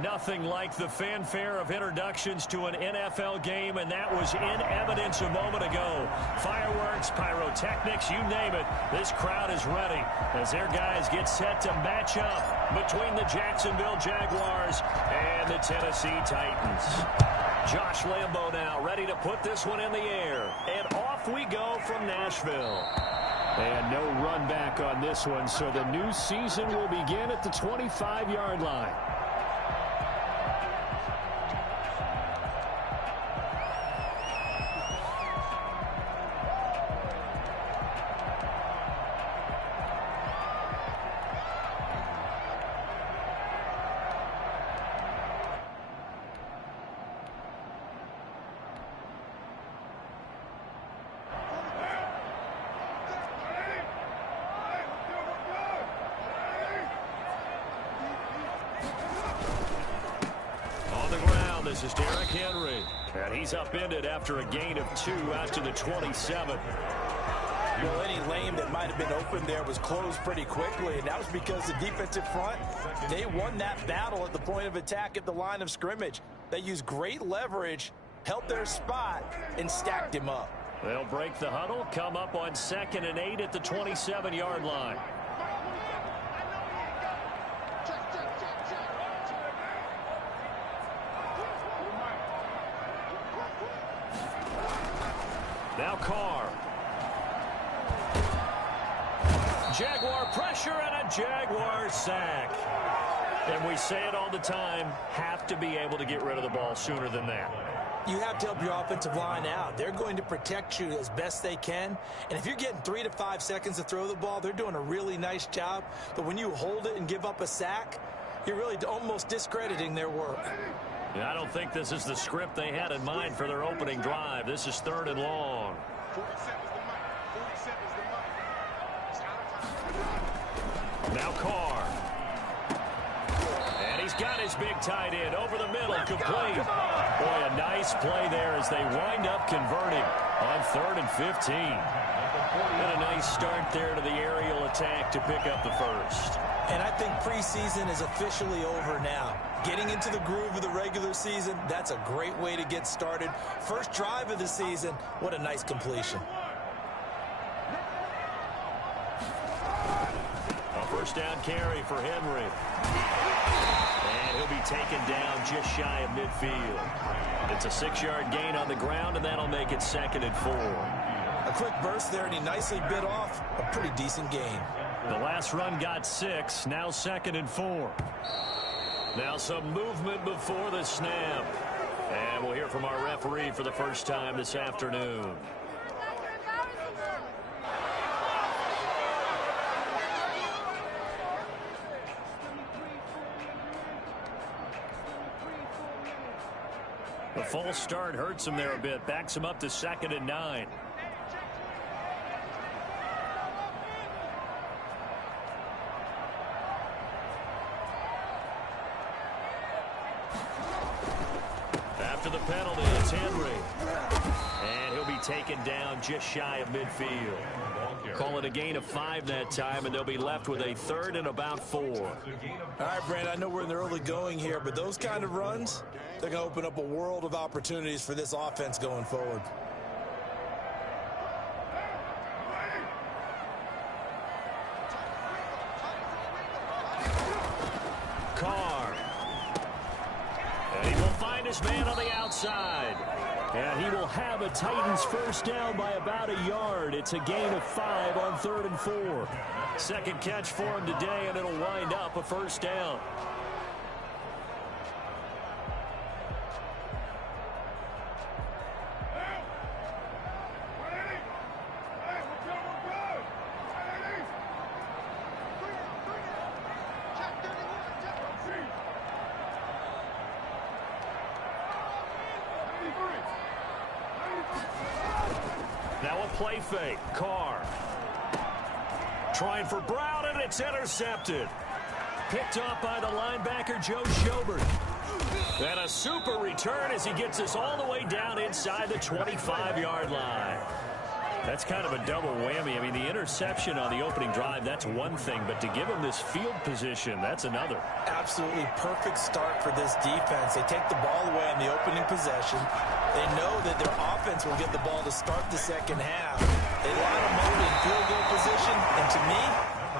Nothing like the fanfare of introductions to an NFL game, and that was in evidence a moment ago. Fireworks, pyrotechnics, you name it. This crowd is ready as their guys get set to match up between the Jacksonville Jaguars and the Tennessee Titans. Josh Lambo now ready to put this one in the air. And off we go from Nashville. And no run back on this one, so the new season will begin at the 25-yard line. This is Derrick Henry, and he's upended after a gain of 2 out to the 27. Well, any lane that might have been open there was closed pretty quickly, and that was because the defensive front, they won that battle at the point of attack at the line of scrimmage. They used great leverage, held their spot, and stacked him up. They'll break the huddle, come up on 2nd and 8 at the 27-yard line. Now Carr. Jaguar pressure and a Jaguar sack. And we say it all the time, have to be able to get rid of the ball sooner than that. You have to help your offensive line out. They're going to protect you as best they can. And if you're getting 3 to 5 seconds to throw the ball, they're doing a really nice job. But when you hold it and give up a sack, you're really almost discrediting their work. I don't think this is the script they had in mind for their opening drive. This is 3rd and long. Now Carr. And he's got his big tight end over the middle, complete. Boy, a nice play there as they wind up converting on 3rd and 15. And a nice start there to the aerial attack to pick up the first. And I think preseason is officially over now. Getting into the groove of the regular season, that's a great way to get started. First drive of the season, what a nice completion. A first down carry for Henry. And he'll be taken down just shy of midfield. It's a 6-yard gain on the ground, and that'll make it 2nd and 4. A quick burst there, and he nicely bit off a pretty decent gain. The last run got 6, now 2nd and 4. Now some movement before the snap. And we'll hear from our referee for the first time this afternoon. The false start hurts him there a bit, backs him up to 2nd and 9. After the penalty, it's Henry. And he'll be taken down just shy of midfield. Call it a gain of 5 that time, and they'll be left with a 3rd and about 4. All right, Brandon, I know we're in the early going here, but those kind of runs, they're going to open up a world of opportunities for this offense going forward. Carr. And he will find his man on the outside. And he will have a Titans first down by about a yard. It's a gain of 5 on 3rd and 4. Second catch for him today, and it'll wind up a first down. Now a play fake. Carr. Trying for Brown, and it's intercepted. Picked off by the linebacker, Joe Schobert. And a super return as he gets us all the way down inside the 25-yard line. That's kind of a double whammy. I mean, the interception on the opening drive, that's one thing, but to give him this field position, that's another. Absolutely perfect start for this defense. They take the ball away on the opening possession. They know that their offense will get the ball to start the second half. They line them up in field goal position, and to me,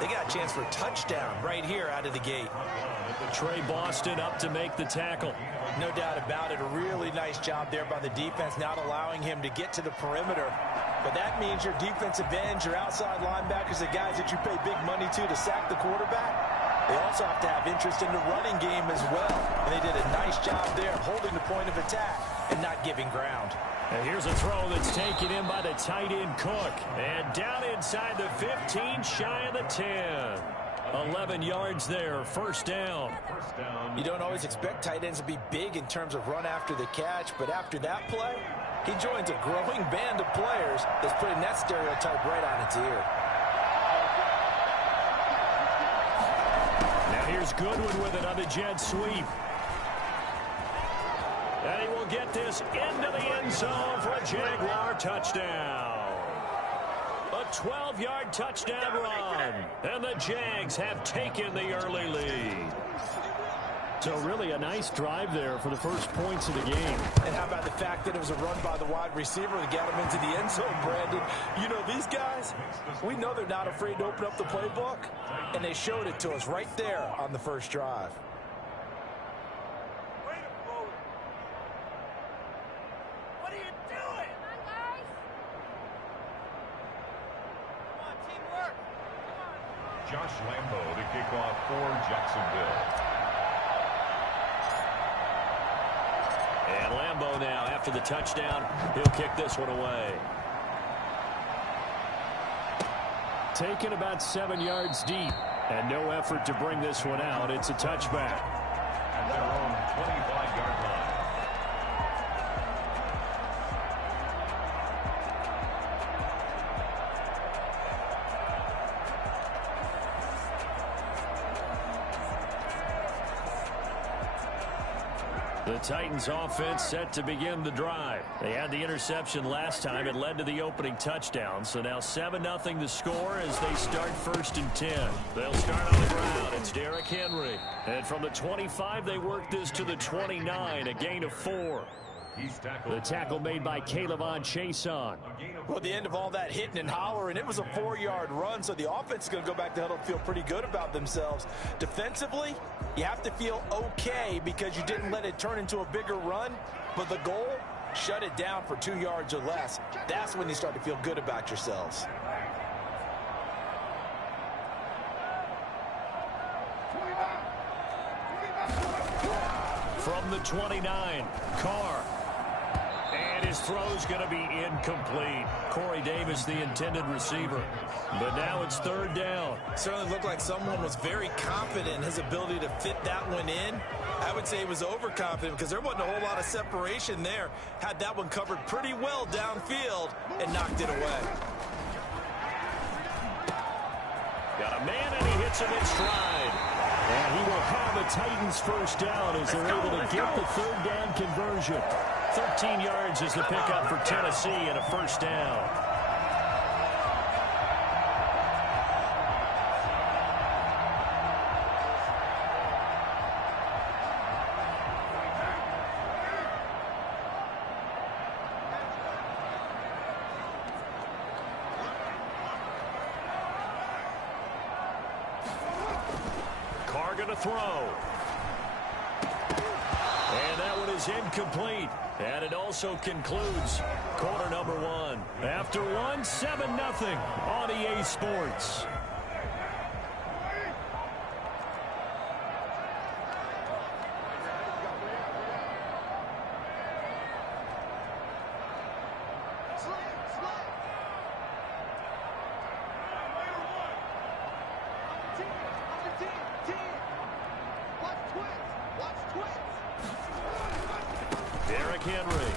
they got a chance for a touchdown right here out of the gate. Trey Boston up to make the tackle. No doubt about it. A really nice job there by the defense, not allowing him to get to the perimeter. But that means your defensive ends, your outside linebackers, the guys that you pay big money to sack the quarterback, they also have to have interest in the running game as well. And they did a nice job there holding the point of attack and not giving ground. And here's a throw that's taken in by the tight end Cook. And down inside the 15, shy of the 10. 11 yards there, first down. You don't always expect tight ends to be big in terms of run after the catch, but after that play, he joins a growing band of players that's putting that stereotype right on its ear. Now here's Goodwin with it on the jet sweep. And he will get this into the end zone for a Jaguar touchdown. A 12-yard touchdown run. And the Jags have taken the early lead. So really a nice drive there for the first points of the game. And how about the fact that it was a run by the wide receiver that got him into the end zone, Brandon? You know, these guys, we know they're not afraid to open up the playbook, and they showed it to us right there on the first drive. What are you doing? Come on, guys. Come on, teamwork. Come on. Josh Lambo to kick off for Jacksonville. And Lambo now, after the touchdown, he'll kick this one away. Taken about 7 yards deep, and no effort to bring this one out. It's a touchback. At their own 25-yard line. The Titans offense set to begin the drive. They had the interception last time. It led to the opening touchdown. So now 7-0 the score as they start 1st and 10. They'll start on the ground. It's Derrick Henry. And from the 25, they work this to the 29, a gain of 4. The tackle made by Caleb Chason. Well, the end of all that hitting and hollering, it was a 4-yard run, so the offense is going to go back to huddle and feel pretty good about themselves. Defensively, you have to feel okay because you didn't let it turn into a bigger run, but the goal, shut it down for 2 yards or less. That's when you start to feel good about yourselves. From the 29, Carr. And his throw's going to be incomplete. Corey Davis, the intended receiver. But now it's 3rd down. Certainly looked like someone was very confident in his ability to fit that one in. I would say he was overconfident because there wasn't a whole lot of separation there. Had that one covered pretty well downfield and knocked it away. Got a man and he hits him in stride. And he will have a Titans first down as they're able to get the 3rd down conversion. 13 yards is the pickup for Tennessee and a first down. Carr going to throw. And that one is incomplete. And it also concludes quarter number 1. After one, 7-0 on EA Sports. Derrick Henry.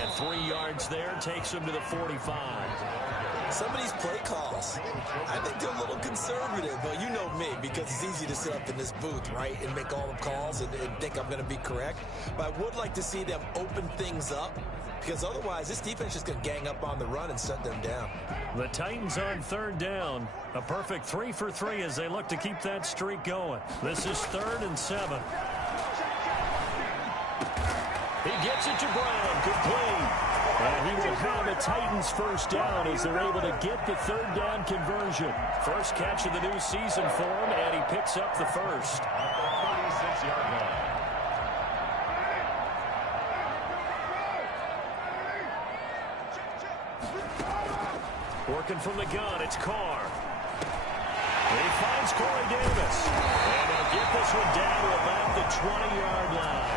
And 3 yards there takes him to the 45. Some of these play calls, I think they're a little conservative, but you know me, because it's easy to sit up in this booth, right, and make all the calls and think I'm going to be correct. But I would like to see them open things up because otherwise this defense is going to gang up on the run and shut them down. The Titans on third down. A perfect 3 for 3 as they look to keep that streak going. This is 3rd and 7. He gets it to Brown, complete. And he will have a Titans first down as they're able to get the 3rd down conversion. First catch of the new season for him, and he picks up the first. 36-yard line. Working from the gun, it's Carr. He finds Corey Davis. And they'll get this one down to about the 20-yard line.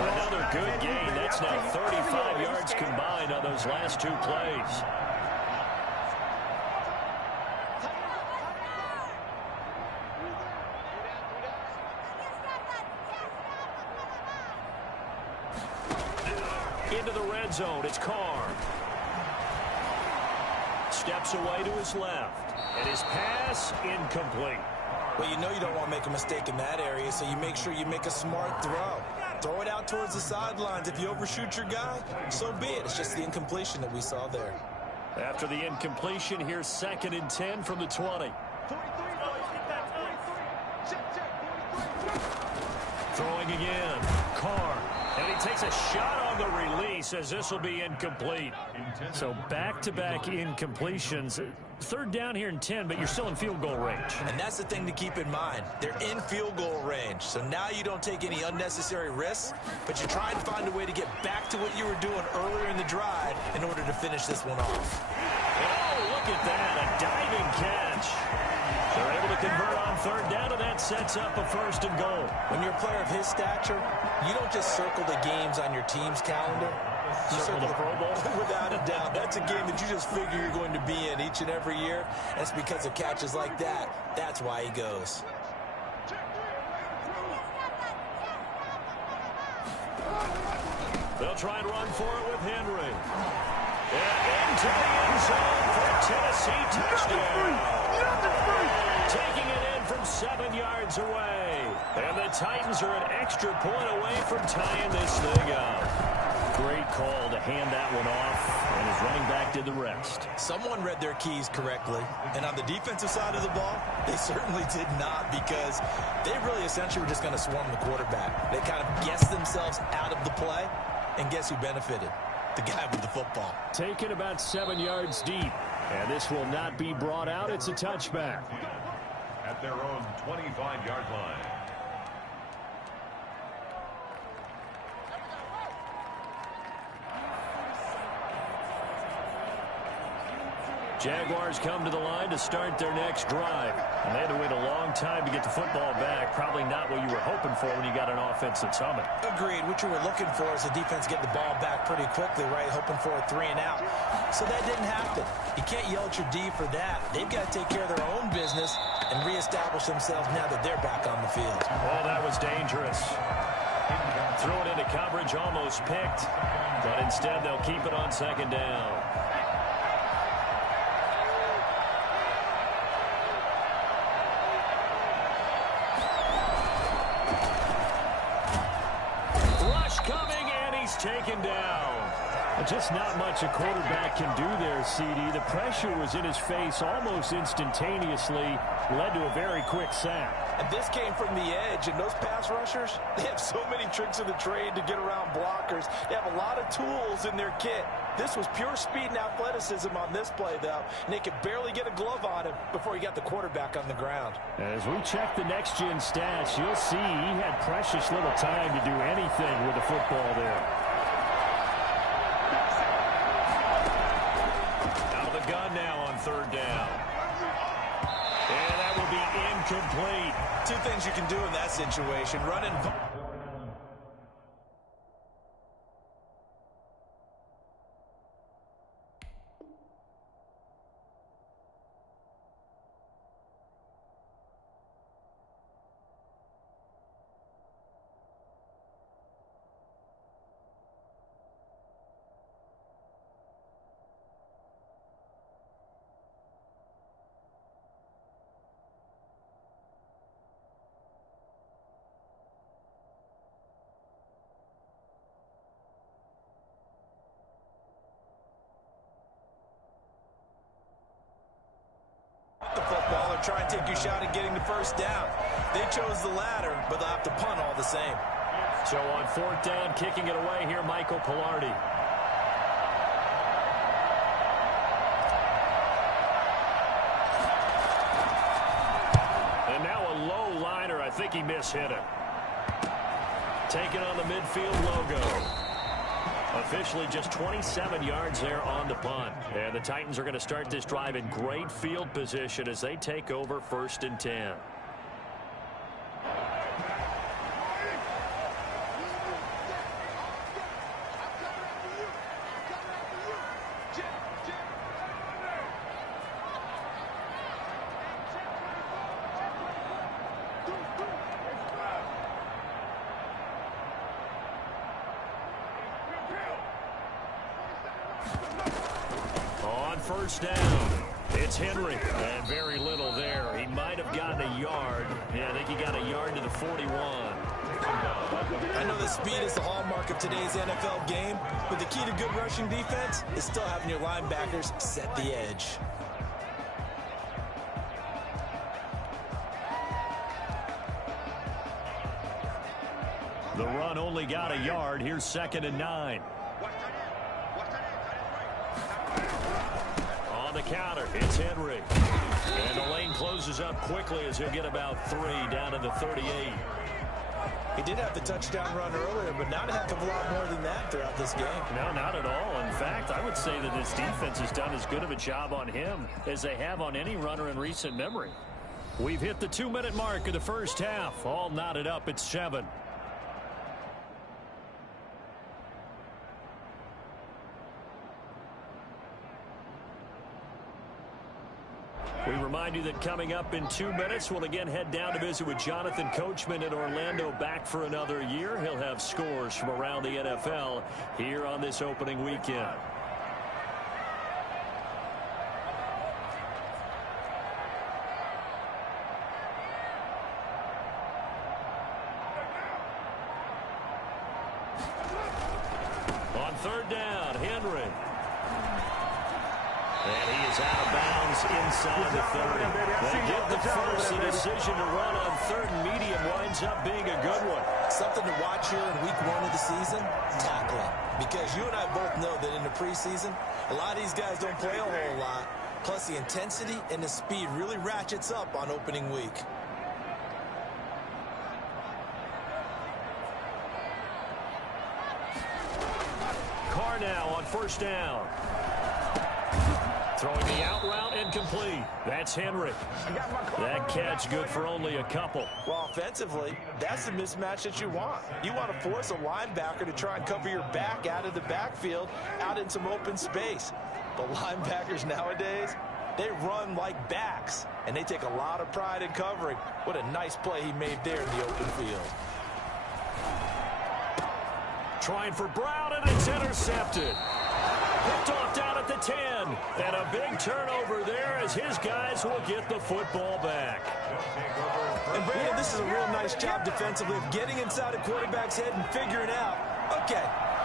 Another good gain. That's now 35 yards combined on those last 2 plays. Into the red zone, it's Carr. Steps away to his left. And his pass incomplete. Well, you know you don't want to make a mistake in that area, so you make sure you make a smart throw. Throw it out towards the sidelines. If you overshoot your guy, so be it. It's just the incompletion that we saw there. After the incompletion, here's 2nd and 10 from the 20. Throwing again. Carr. And he takes a shot on the release as this will be incomplete. So back-to-back incompletions. 3rd down here and 10, but you're still in field goal range. And that's the thing to keep in mind. They're in field goal range. So now you don't take any unnecessary risks, but you try and find a way to get back to what you were doing earlier in the drive in order to finish this one off. Oh, look at that. A diving catch. They're able to convert on 3rd down, and that sets up a 1st and goal. When you're a player of his stature, you don't just circle the games on your team's calendar. You circle the Pro Bowl. Without a doubt. That's a game that you just figure you're going to be in each and every year. That's because of catches like that. That's why he goes. They'll try and run for it with Henry. And into the end zone for a Tennessee touchdown. Taking it in from 7 yards away. And the Titans are an extra point away from tying this thing up. Great call to hand that one off, and his running back did the rest. Someone read their keys correctly, and on the defensive side of the ball, they certainly did not, because they really essentially were just going to swarm the quarterback. They kind of guessed themselves out of the play, and guess who benefited? The guy with the football. Taken about 7 yards deep, and this will not be brought out. It's a touchback. At their own 25-yard line. Jaguars come to the line to start their next drive. And they had to wait a long time to get the football back. Probably not what you were hoping for when you got an offense that's humming. Agreed. What you were looking for is the defense get the ball back pretty quickly, right? Hoping for a 3 and out. So that didn't happen. You can't yell at your D for that. They've got to take care of their own business and reestablish themselves now that they're back on the field. Oh, that was dangerous. Threw it into coverage, almost picked. But instead, they'll keep it on 2nd down. Taken down. Just not much a quarterback can do there, CD. The pressure was in his face almost instantaneously, led to a very quick sack. And this came from the edge, and those pass rushers, they have so many tricks of the trade to get around blockers. They have a lot of tools in their kit. This was pure speed and athleticism on this play, though, and they could barely get a glove on him before he got the quarterback on the ground. As we check the next-gen stats, you'll see he had precious little time to do anything with the football there. Gun now on 3rd down. And that will be incomplete. 2 things you can do in that situation. Run and... to try and take your shot at getting the first down. They chose the latter, but they'll have to punt all the same. So on 4th down, kicking it away here, Michael Pilardi. And now a low liner. I think he mishit it. Taking on the midfield logo. Officially just 27 yards there on the punt. And the Titans are going to start this drive in great field position as they take over 1st and 10. On 1st down, it's Henry, and very little there. He might have gotten a yard. Yeah, I think he got a yard to the 41. I know that speed is the hallmark of today's NFL game, but the key to good rushing defense is still having your linebackers set the edge. The run only got a yard. Here's 2nd and 9. On the counter, it's Henry. And the lane closes up quickly as he'll get about 3 down to the 38. He did have the touchdown run earlier, but not a heck of a lot more than that throughout this game. No, not at all. In fact, I would say that this defense has done as good of a job on him as they have on any runner in recent memory. We've hit the 2-minute mark of the first half. All knotted up at 7. We remind you that coming up in 2 minutes, we'll again head down to visit with Jonathan Coachman in Orlando, back for another year. He'll have scores from around the NFL here on this opening weekend. On 3rd down, Henry. And he is out of bounds inside the 30. They get the first. The decision to run on 3rd and medium winds up being a good one. Something to watch here in week 1 of the season, tackling. Because you and I both know that in the preseason, a lot of these guys don't play a whole lot. Plus the intensity and the speed really ratchets up on opening week. Carr now on 1st down. Throwing the out route incomplete. That's Henry. That catch good for only a couple. Well, offensively, that's the mismatch that you want. You want to force a linebacker to try and cover your back out of the backfield, out in some open space. The linebackers nowadays, they run like backs, and they take a lot of pride in covering. What a nice play he made there in the open field. Trying for Brown, and it's intercepted. Picked off down at the 10. And a big turnover there as his guys will get the football back. And Brandon, this is a real nice job defensively of getting inside a quarterback's head and figuring out, okay,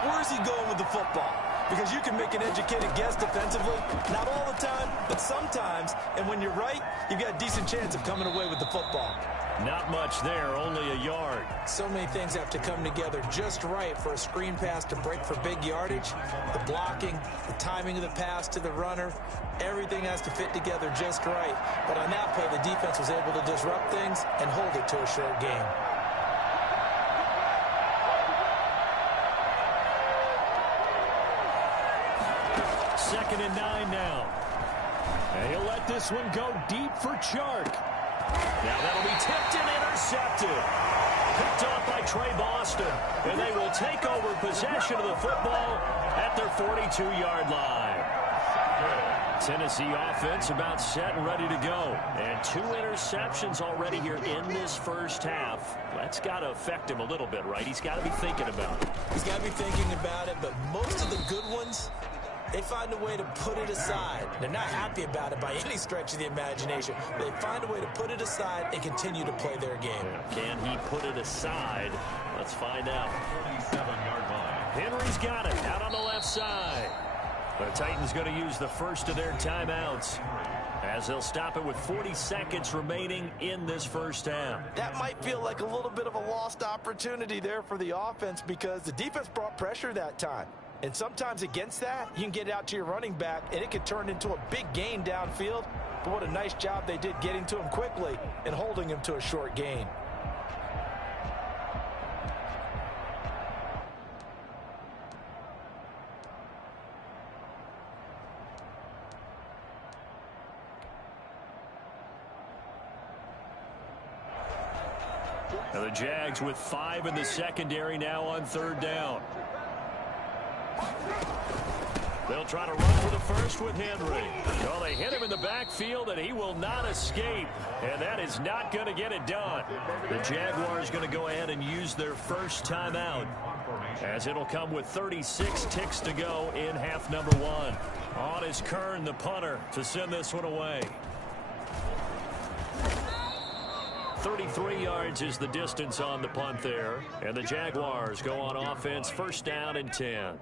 where's he going with the football? Because you can make an educated guess defensively, not all the time, but sometimes. And when you're right, you've got a decent chance of coming away with the football. Not much there, only a yard. So many things have to come together just right for a screen pass to break for big yardage. The blocking, the timing of the pass to the runner, everything has to fit together just right. But on that play, the defense was able to disrupt things and hold it to a short game. Second and 9 now. And he'll let this one go deep for Chark. Now that'll be tipped and intercepted. Picked off by Trey Boston. And they will take over possession of the football at their 42-yard line. Tennessee offense about set and ready to go. And 2 interceptions already here in this first half. That's got to affect him a little bit, right? He's got to be thinking about it. He's got to be thinking about it, but most of the good ones, they find a way to put it aside. They're not happy about it by any stretch of the imagination. They find a way to put it aside and continue to play their game. Can he put it aside? Let's find out. 27-yard line. Henry's got it out on the left side. The Titans going to use the first of their timeouts as they'll stop it with 40 seconds remaining in this first half. That might feel like a little bit of a lost opportunity there for the offense because the defense brought pressure that time. And sometimes against that, you can get out to your running back, and it could turn into a big gain downfield. But what a nice job they did getting to him quickly and holding him to a short gain. Now the Jags with 5 in the secondary now on 3rd down. They'll try to run for the first with Henry. Well, they hit him in the backfield, and he will not escape. And that is not going to get it done. The Jaguars going to go ahead and use their first timeout, as it'll come with 36 ticks to go in half number 1. On is Kern, the punter, to send this one away. 33 yards is the distance on the punt there. And the Jaguars go on offense, 1st down and 10.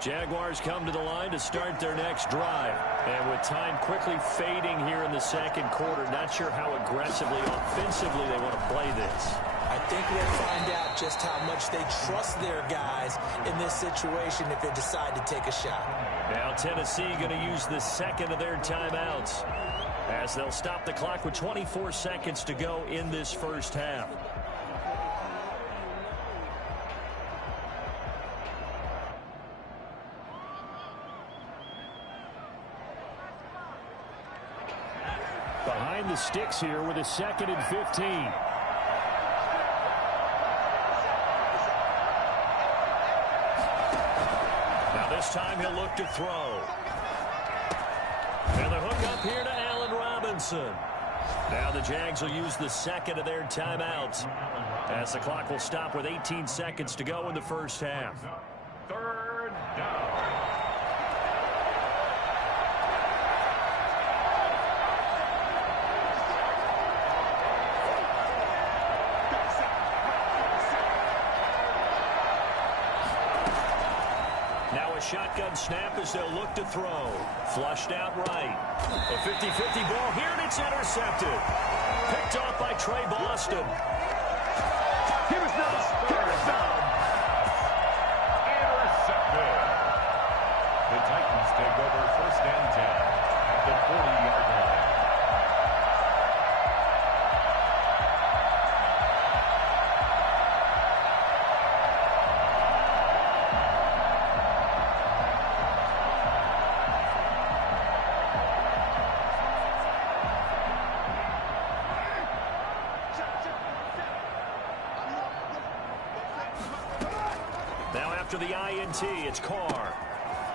Jaguars come to the line to start their next drive. And with time quickly fading here in the second quarter, not sure how aggressively, offensively they want to play this. I think we'll find out just how much they trust their guys in this situation if they decide to take a shot. Now Tennessee going to use the second of their timeouts, as they'll stop the clock with 24 seconds to go in this first half. Behind the sticks here with a 2nd and 15. Now this time he'll look to throw. And the hook up here to Allen Robinson. Now the Jags will use the second of their timeouts, as the clock will stop with 18 seconds to go in the first half. 3rd down. Shotgun snap as they'll look to throw. Flushed out right. A 50-50 ball here, and it's intercepted. Picked off by Trey Boston. He was down. Intercepted. The Titans take over 1st and 10 at the 40-yard line. After the INT, it's Carr.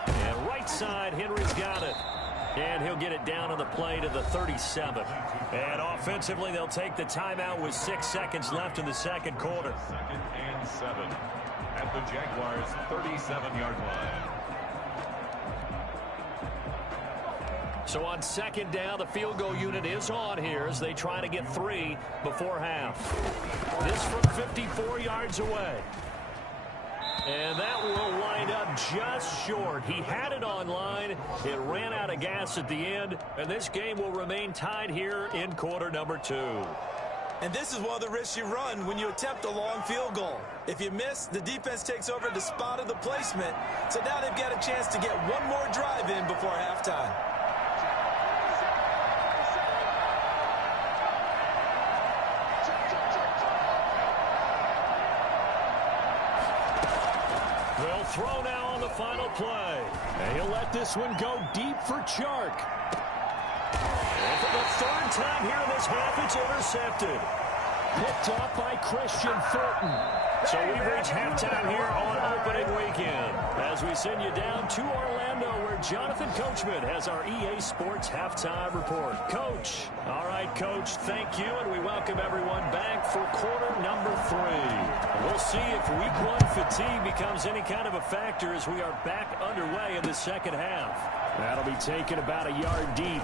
And right side, Henry's got it. And he'll get it down on the play to the 37. And offensively, they'll take the timeout with 6 seconds left in the second quarter. 2nd and 7 at the Jaguars' 37-yard line. So on 2nd down, the field goal unit is on here as they try to get 3 before half. This from 54 yards away. And that will wind up just short. He had it on line. It ran out of gas at the end. And this game will remain tied here in quarter number 2. And this is one of the risks you run when you attempt a long field goal. If you miss, the defense takes over the spot of the placement. So now they've got a chance to get one more drive in before halftime. They'll throw now on the final play. And he'll let this one go deep for Chark. And for the 3rd time here in this half, it's intercepted. Picked off by Christian Fulton. So we reach halftime here on opening weekend, as we send you down to Orlando, where Jonathan Coachman has our EA Sports Halftime Report. Coach. All right, Coach, thank you, and we welcome everyone back for quarter number 3. We'll see if week 1 fatigue becomes any kind of a factor as we are back underway in the second half. That'll be taken about a yard deep.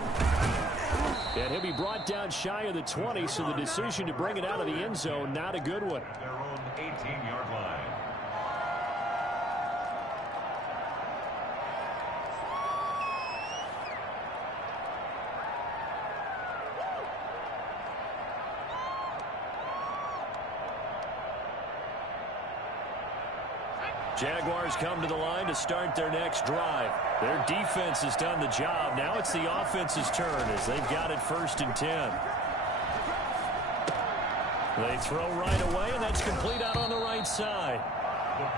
And he'll be brought down shy of the 20, so the decision to bring it out of the end zone, not a good one. Their own 18-yard line. Jaguars come to the line to start their next drive. Their defense has done the job. Now it's the offense's turn as they've got it 1st and 10. They throw right away, and that's complete out on the right side.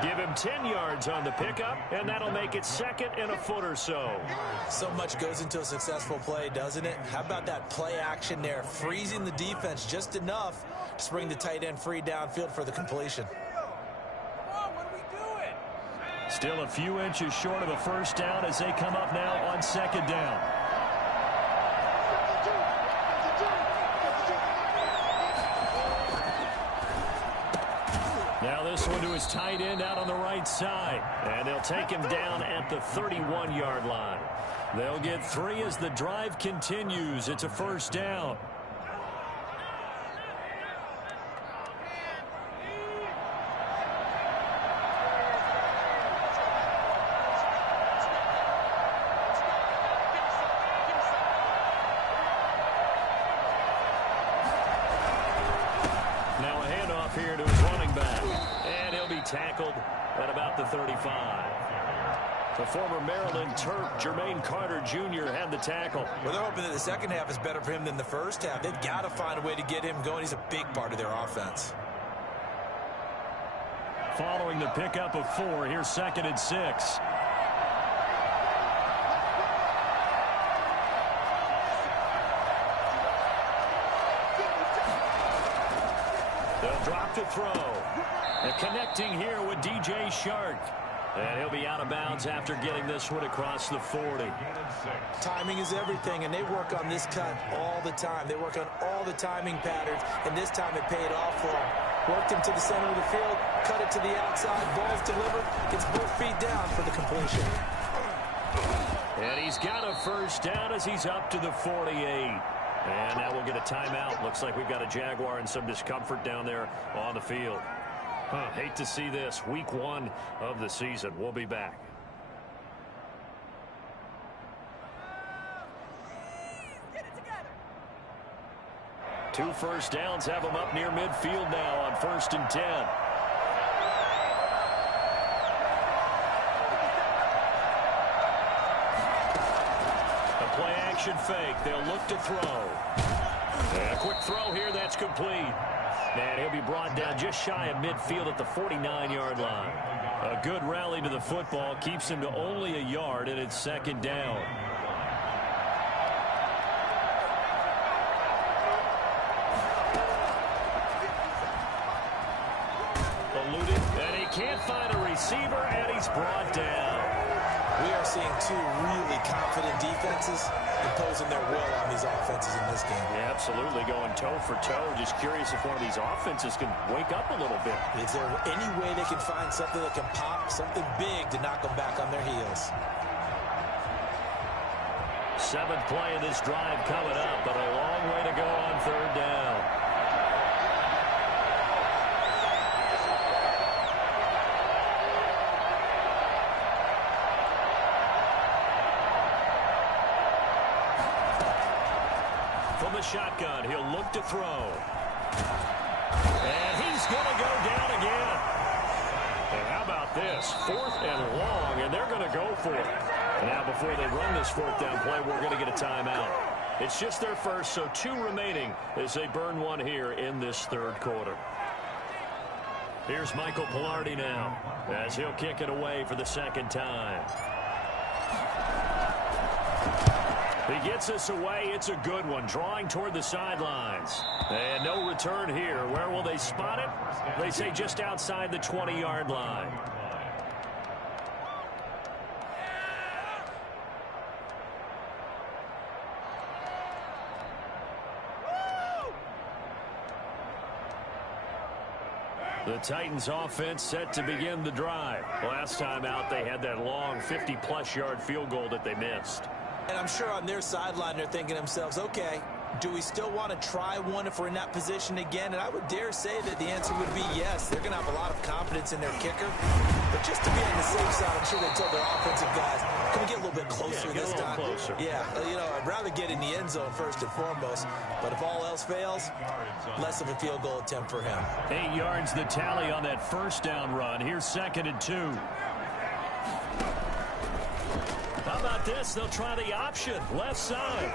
Give him 10 yards on the pickup, and that'll make it 2nd and a foot or so. So much goes into a successful play, doesn't it? How about that play action there, freezing the defense just enough to bring the tight end free downfield for the completion. Still a few inches short of a first down as they come up now on 2nd down. Now this one to his tight end out on the right side. And they'll take him down at the 31-yard line. They'll get 3 as the drive continues. It's a first down. Here to his running back, and he'll be tackled at about the 35. The former Maryland Terp, Jermaine Carter Jr. had the tackle. Well, they're hoping that the second half is better for him than the first half. They've got to find a way to get him going. He's a big part of their offense. Following the pickup of 4, here's 2nd and 6. They'll drop to throw. And connecting here with DJ Shark. And he'll be out of bounds after getting this one across the 40. Timing is everything, and they work on this cut all the time. They work on all the timing patterns, and this time it paid off for him. Worked him to the center of the field, cut it to the outside, ball's delivered, gets both feet down for the completion. And he's got a first down as he's up to the 48. And now we'll get a timeout. Looks like we've got a Jaguar in some discomfort down there on the field. Hate to see this. Week 1 of the season. We'll be back. Get it together. 2 first downs have them up near midfield now on 1st and 10. Play action fake. They'll look to throw. And a quick throw here. That's complete. And he'll be brought down just shy of midfield at the 49-yard line. A good rally to the football keeps him to only a yard, and it's 2nd down. Eluded, and he can't find a receiver, and he's brought down. We are seeing 2 really confident defenses imposing their will on these offenses in this game. Yeah, absolutely, going toe for toe. Just curious if one of these offenses can wake up a little bit. Is there any way they can find something that can pop, something big to knock them back on their heels? 7th play of this drive coming up, but a long way to go on 3rd down. From the shotgun, he'll look to throw. And he's going to go down again. And how about this? 4th and long, and they're going to go for it. Now, before they run this 4th down play, we're going to get a timeout. It's just their first, so 2 remaining as they burn 1 here in this 3rd quarter. Here's Michael Pilardi now as he'll kick it away for the 2nd time. He gets us away. It's a good one. Drawing toward the sidelines. And no return here. Where will they spot it? They say just outside the 20-yard line. The Titans offense set to begin the drive. Last time out, they had that long 50-plus yard field goal that they missed. And I'm sure on their sideline they're thinking to themselves, okay, do we still want to try one if we're in that position again? And I would dare say that the answer would be yes. They're going to have a lot of confidence in their kicker. But just to be on the safe side, I'm sure they told their offensive guys, can we get a little bit closer this time? Closer. Yeah, you know, I'd rather get in the end zone first and foremost. But if all else fails, less of a field goal attempt for him. 8 yards the tally on that first down run. Here's 2nd and 2. How about this? They'll try the option. Left side.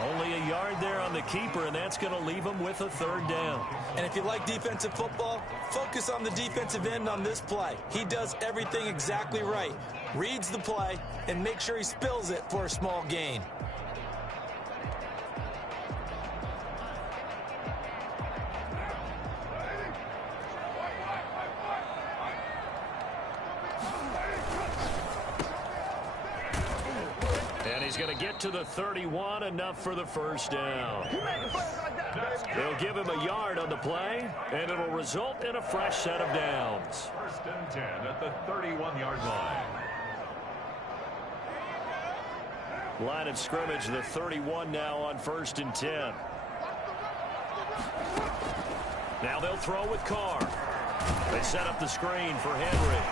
Only a yard there on the keeper, and that's going to leave them with a 3rd down. And if you like defensive football, focus on the defensive end on this play. He does everything exactly right. Reads the play and make sure he spills it for a small gain. He's going to get to the 31, enough for the 1st down. They'll give him a yard on the play, and it'll result in a fresh set of downs. 1st and 10 at the 31-yard line. Line of scrimmage, the 31 now on 1st and 10. Now they'll throw with Carr. They set up the screen for Henry.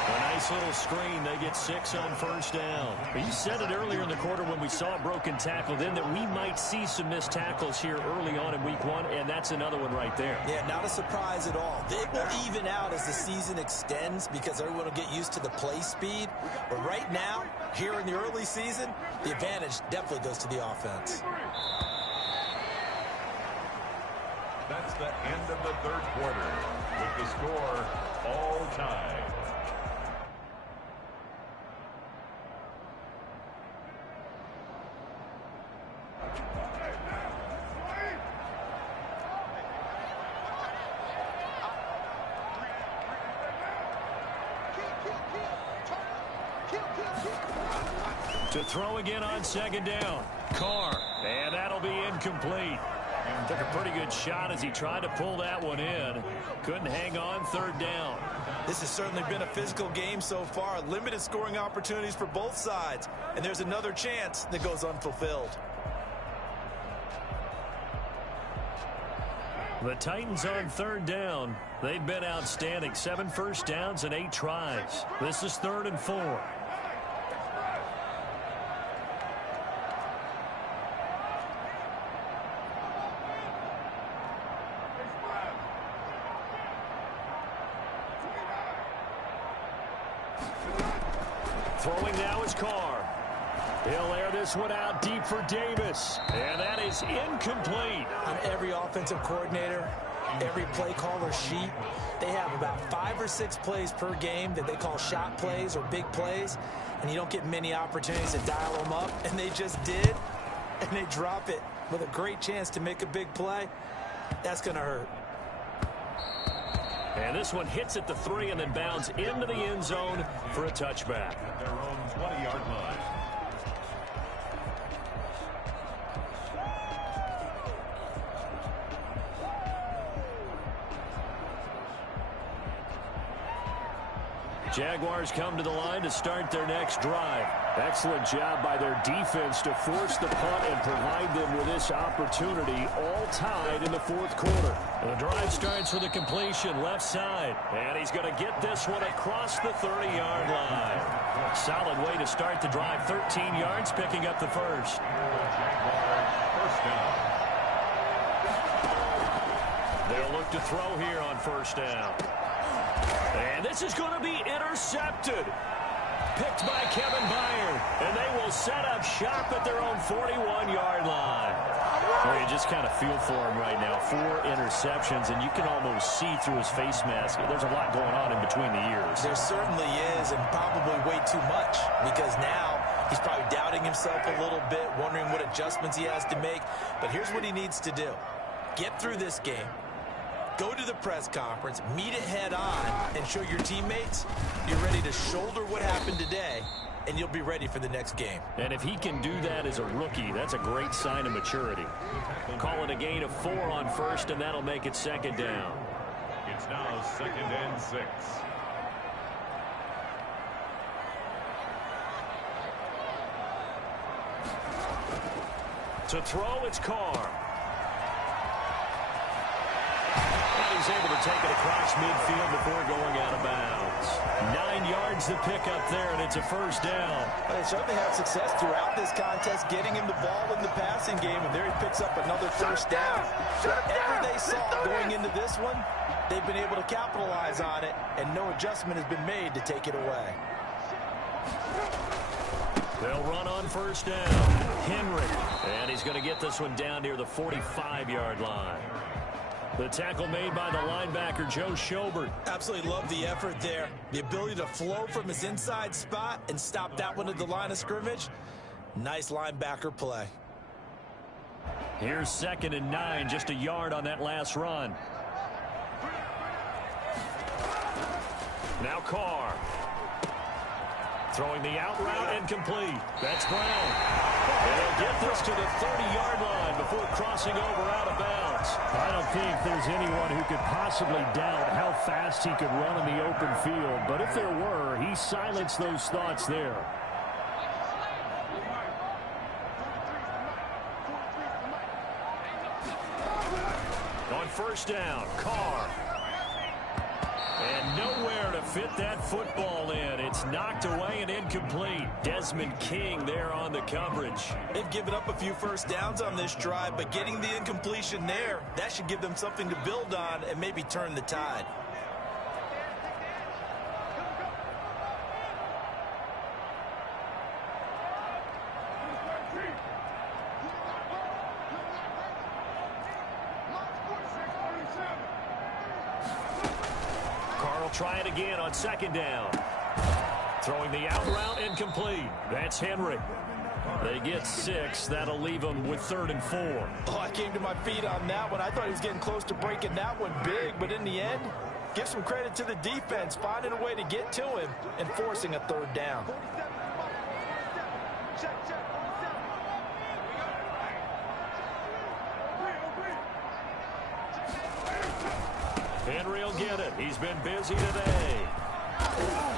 A nice little screen. They get 6 on 1st down. You said it earlier in the quarter when we saw a broken tackle then that we might see some missed tackles here early on in week 1, and that's another one right there. Yeah, not a surprise at all. It will even out as the season extends because everyone will get used to the play speed. But right now, here in the early season, the advantage definitely goes to the offense. That's the end of the 3rd quarter with the score all tied. To throw again on 2nd down. Carr. And that'll be incomplete. Took a pretty good shot as he tried to pull that one in. Couldn't hang on 3rd down. This has certainly been a physical game so far. Limited scoring opportunities for both sides. And there's another chance that goes unfulfilled. The Titans on 3rd down. They've been outstanding. 7 first downs and 8 tries. This is 3rd and 4. Throwing now is Carr. He'll air this one out deep for Davis. And that is incomplete. On every offensive coordinator, every play caller sheet, they have about 5 or 6 plays per game that they call shot plays or big plays. And you don't get many opportunities to dial them up. And they just did. And they drop it with a great chance to make a big play. That's going to hurt. And this one hits at the 3 and then bounds into the end zone for a touchback. At their own 20-yard line. Jaguars come to the line to start their next drive. Excellent job by their defense to force the punt and provide them with this opportunity, all tied in the 4th quarter. The drive starts with a completion left side, and he's going to get this one across the 30-yard line. Solid way to start the drive, 13 yards, picking up the first. Jaguars 1st down. They'll look to throw here on 1st down. And this is going to be intercepted. Picked by Kevin Byard. And they will set up shop at their own 41-yard line. Well, you just kind of feel for him right now. 4 interceptions, and you can almost see through his face mask. There's a lot going on in between the ears. There certainly is, and probably way too much, because now he's probably doubting himself a little bit, wondering what adjustments he has to make. But here's what he needs to do. Get through this game. Go to the press conference, meet it head on, and show your teammates you're ready to shoulder what happened today, and you'll be ready for the next game. And if he can do that as a rookie, that's a great sign of maturity. Call it a gain of 4 on 1st, and that'll make it 2nd down. It's now 2nd and 6. To throw, it's Carr. And he's able to take it across midfield before going out of bounds. 9 yards to pick up there, and it's a first down. They certainly had success throughout this contest, getting him the ball in the passing game, and there he picks up another first down. Whatever they saw going into this one, they've been able to capitalize on it, and no adjustment has been made to take it away. They'll run on first down. Henry. And he's going to get this one down near the 45-yard line. The tackle made by the linebacker, Joe Schobert. Absolutely love the effort there. The ability to flow from his inside spot and stop that one at the line of scrimmage. Nice linebacker play. Here's 2nd and 9, just a yard on that last run. Now Carr. Throwing the out route incomplete. That's Brown. And they'll get this to the 30-yard line before crossing over out of bounds. I don't think there's anyone who could possibly doubt how fast he could run in the open field. But if there were, he silenced those thoughts there. On first down, Carr. And nowhere to fit that football in. It's knocked away and incomplete. Desmond King there on the coverage. They've given up a few first downs on this drive, but getting the incompletion there, that should give them something to build on and maybe turn the tide. Try it again on 2nd down. Throwing the out route incomplete. That's Henry. They get 6. That'll leave them with 3rd and 4. Oh, I came to my feet on that one. I thought he was getting close to breaking that one big, but in the end, give some credit to the defense, finding a way to get to him and forcing a 3rd down. Henry will get it. He's been busy today.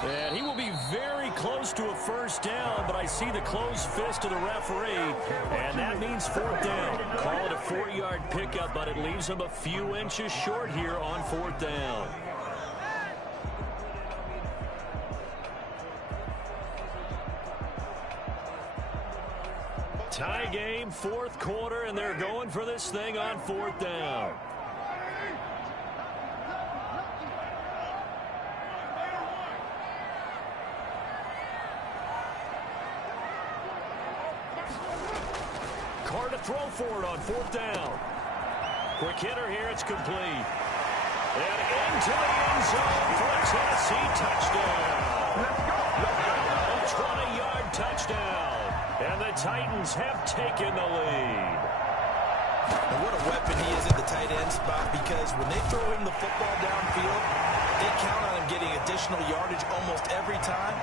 And he will be very close to a first down, but I see the closed fist of the referee, and that means 4th down. Call it a 4-yard pickup, but it leaves him a few inches short here on 4th down. Tie game, 4th quarter, and they're going for this thing on 4th down. Carr to throw for it on 4th down. Quick hitter here, it's complete. And into the end zone for a Tennessee touchdown. A 20-yard touchdown. And the Titans have taken the lead. And what a weapon he is at the tight end spot, because when they throw him the football downfield, they count on him getting additional yardage almost every time.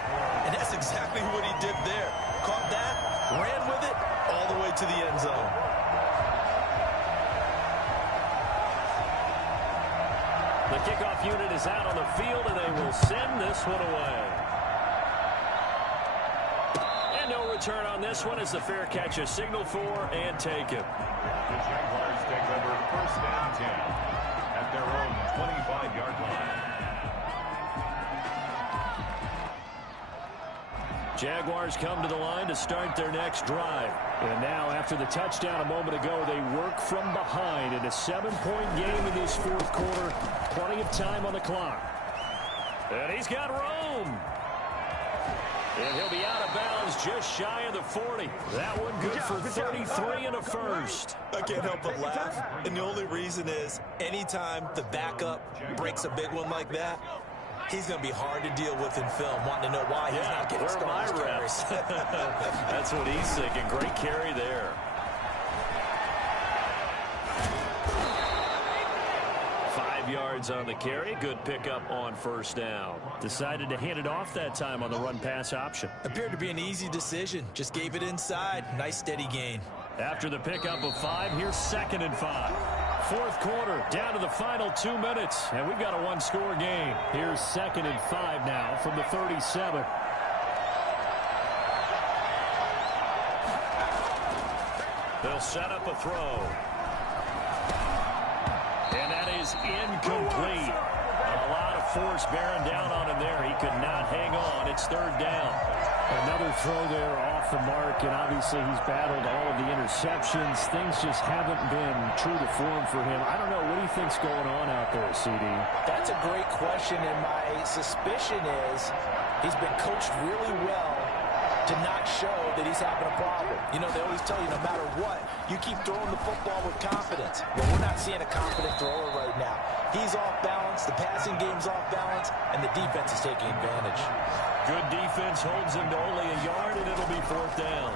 And that's exactly what he did there. Caught that, ran with it, all the way to the end zone. The kickoff unit is out on the field, and they will send this one away. And no return on this one as the fair catch is signaled for and taken. The Jaguars take over 1st and 10 at their own 25-yard line. Jaguars come to the line to start their next drive. And now, after the touchdown a moment ago, they work from behind in a 7-point game in this 4th quarter. Plenty of time on the clock. And he's got room. And he'll be out of bounds just shy of the 40. That one good for 33 and a first. I can't help but laugh. And the only reason is anytime the backup breaks a big one like that, he's going to be hard to deal with in film, wanting to know why he's not getting started. Where are my reps? That's what he's thinking. Great carry there. 5 yards on the carry. Good pickup on 1st down. Decided to hand it off that time on the run-pass option. Appeared to be an easy decision. Just gave it inside. Nice steady gain. After the pickup of 5, here's 2nd and 5. 4th quarter, down to the final 2 minutes, and we've got a one-score game. Here's 2nd and 5 now from the 37. They'll set up a throw. And that is incomplete. A lot of force bearing down on him there. He could not hang on. It's third down. Another throw there off the mark, and obviously he's battled all of the interceptions. Things just haven't been true to form for him. I don't know. What do you think's going on out there, CD? That's a great question, and my suspicion is he's been coached really well to not show that he's having a problem. You know, they always tell you no matter what, you keep throwing the football with confidence. Well, we're not seeing a confident thrower right now. He's off balance, the passing game's off balance, and the defense is taking advantage. Good defense holds him to only a yard, and it'll be fourth down.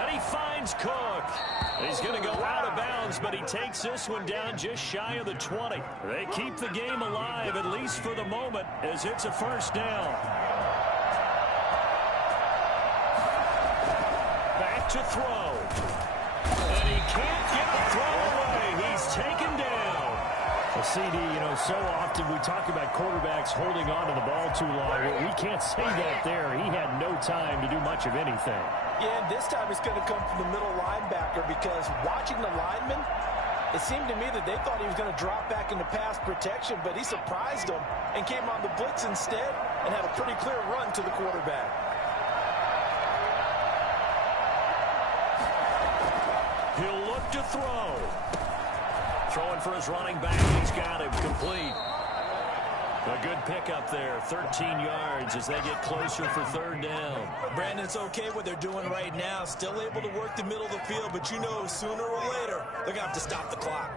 And he finds Cook. He's going to go out of bounds, but he takes this one down just shy of the 20. They keep the game alive, at least for the moment, as it's a first down. Back to throw. And he can't get a throw away. He's taken down. Well, CD, you know, so often we talk about quarterbacks holding on to the ball too long. Well, we can't say that there. He had no time to do much of anything. Yeah, and this time it's going to come from the middle linebacker because watching the lineman, it seemed to me that they thought he was going to drop back into pass protection, but he surprised them and came on the blitz instead and had a pretty clear run to the quarterback. He'll look to throw. Throwing for his running back. He's got him complete. A good pickup there. 13 yards as they get closer for third down. Brandon, it's okay what they're doing right now. Still able to work the middle of the field, but you know sooner or later they're going to have to stop the clock.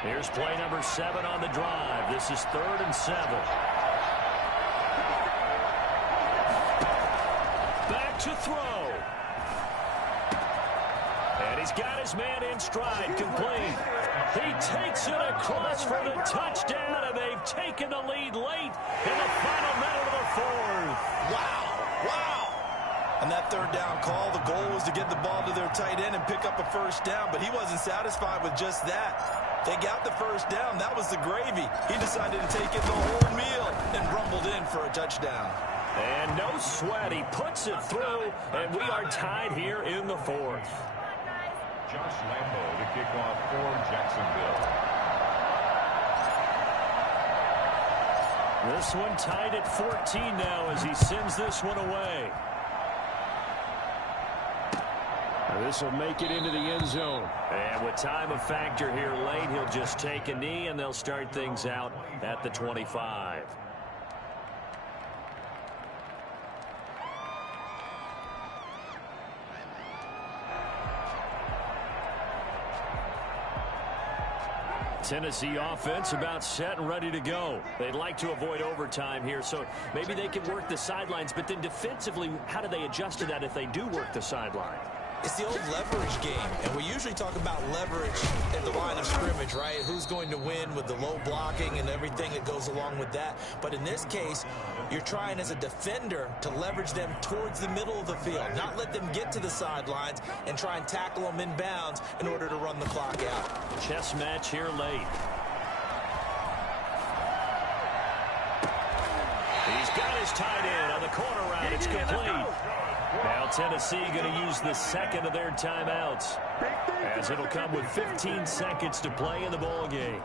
Here's play number 7 on the drive. This is 3rd and 7. Back to throw. And he's got his man in stride, complete. He takes it across for the touchdown, and they've taken the lead late in the final minute of the 4th. Wow. On that third down call, the goal was to get the ball to their tight end and pick up a first down, but he wasn't satisfied with just that. They got the first down. That was the gravy. He decided to take it the whole meal and rumbled in for a touchdown. And no sweat. He puts it through, and we are tied here in the 4th. Josh Lambo to kick off for Jacksonville. This one tied at 14 now as he sends this one away. This will make it into the end zone. And with time a factor here late, he'll just take a knee, and they'll start things out at the 25. Tennessee offense about set and ready to go. They'd like to avoid overtime here, so maybe they can work the sidelines, but then defensively, how do they adjust to that if they do work the sideline? It's the old leverage game, and we usually talk about leverage at the line of scrimmage, right? Who's going to win with the low blocking and everything that goes along with that. But in this case, you're trying as a defender to leverage them towards the middle of the field, not let them get to the sidelines and try and tackle them in bounds in order to run the clock out. Chess match here late. He's got his tight end on the corner route. It's complete. Now Tennessee going to use the second of their timeouts, as it'll come with 15 seconds to play in the ball game.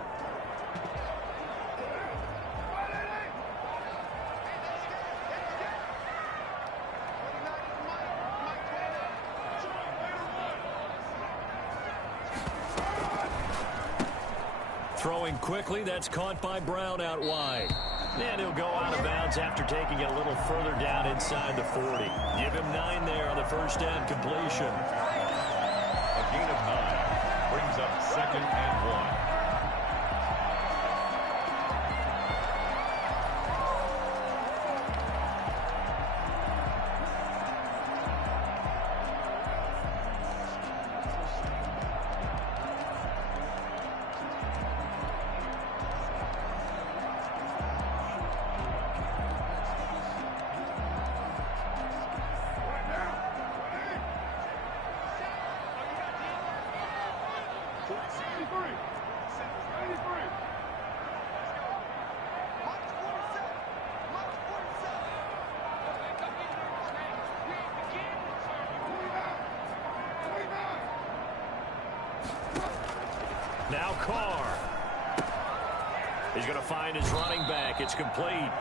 Throwing quickly, that's caught by Brown out wide. And he'll go out of bounds after taking it a little further down inside the 40. Give him 9 there on the first down completion. A gain of 9 brings up 2nd and 1. Now Carr. He's going to find his running back. It's complete.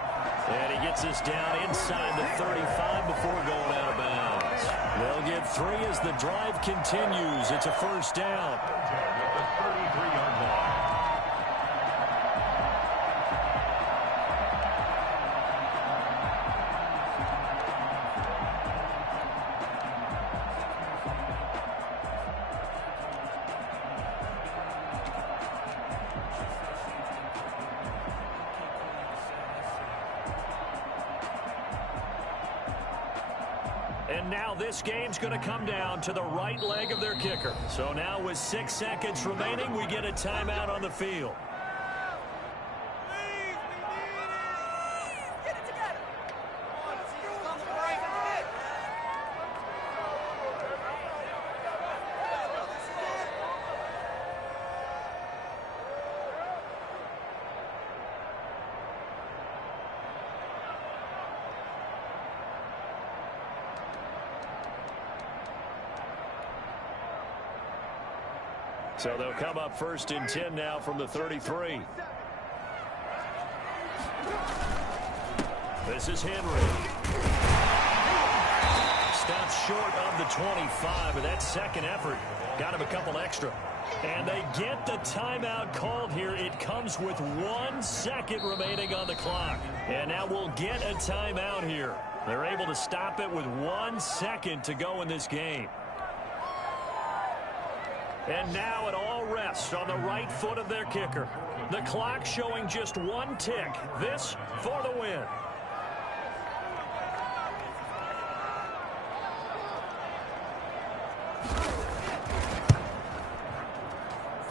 And he gets this down inside the 35 before going out of bounds. They'll get 3 as the drive continues. It's a first down. At the 33-yard line. And now this game's going to come down to the right leg of their kicker. So now with 6 seconds remaining, we get a timeout on the field. Please, we need it. Get it together. Come on, let's go on the break. So they'll come up 1st and 10 now from the 33. This is Henry. Stops short of the 25, but that second effort got him a couple extra. And they get the timeout called here. It comes with 1 second remaining on the clock. And now we'll get a timeout here. They're able to stop it with 1 second to go in this game. And now it all rests on the right foot of their kicker. The clock showing just 1 tick. This for the win.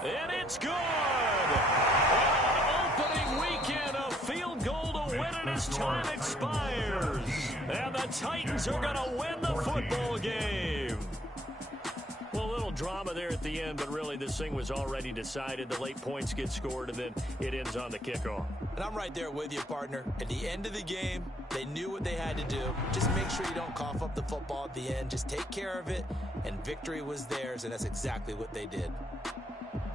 And it's good! On opening weekend, a field goal to win it as time expires. And the Titans are going to win the football game. Well, a little drama there at the end, but really this thing was already decided. The late points get scored, and then it ends on the kickoff. And I'm right there with you, partner. At the end of the game, they knew what they had to do. Just make sure you don't cough up the football at the end. Just take care of it, and victory was theirs, and that's exactly what they did.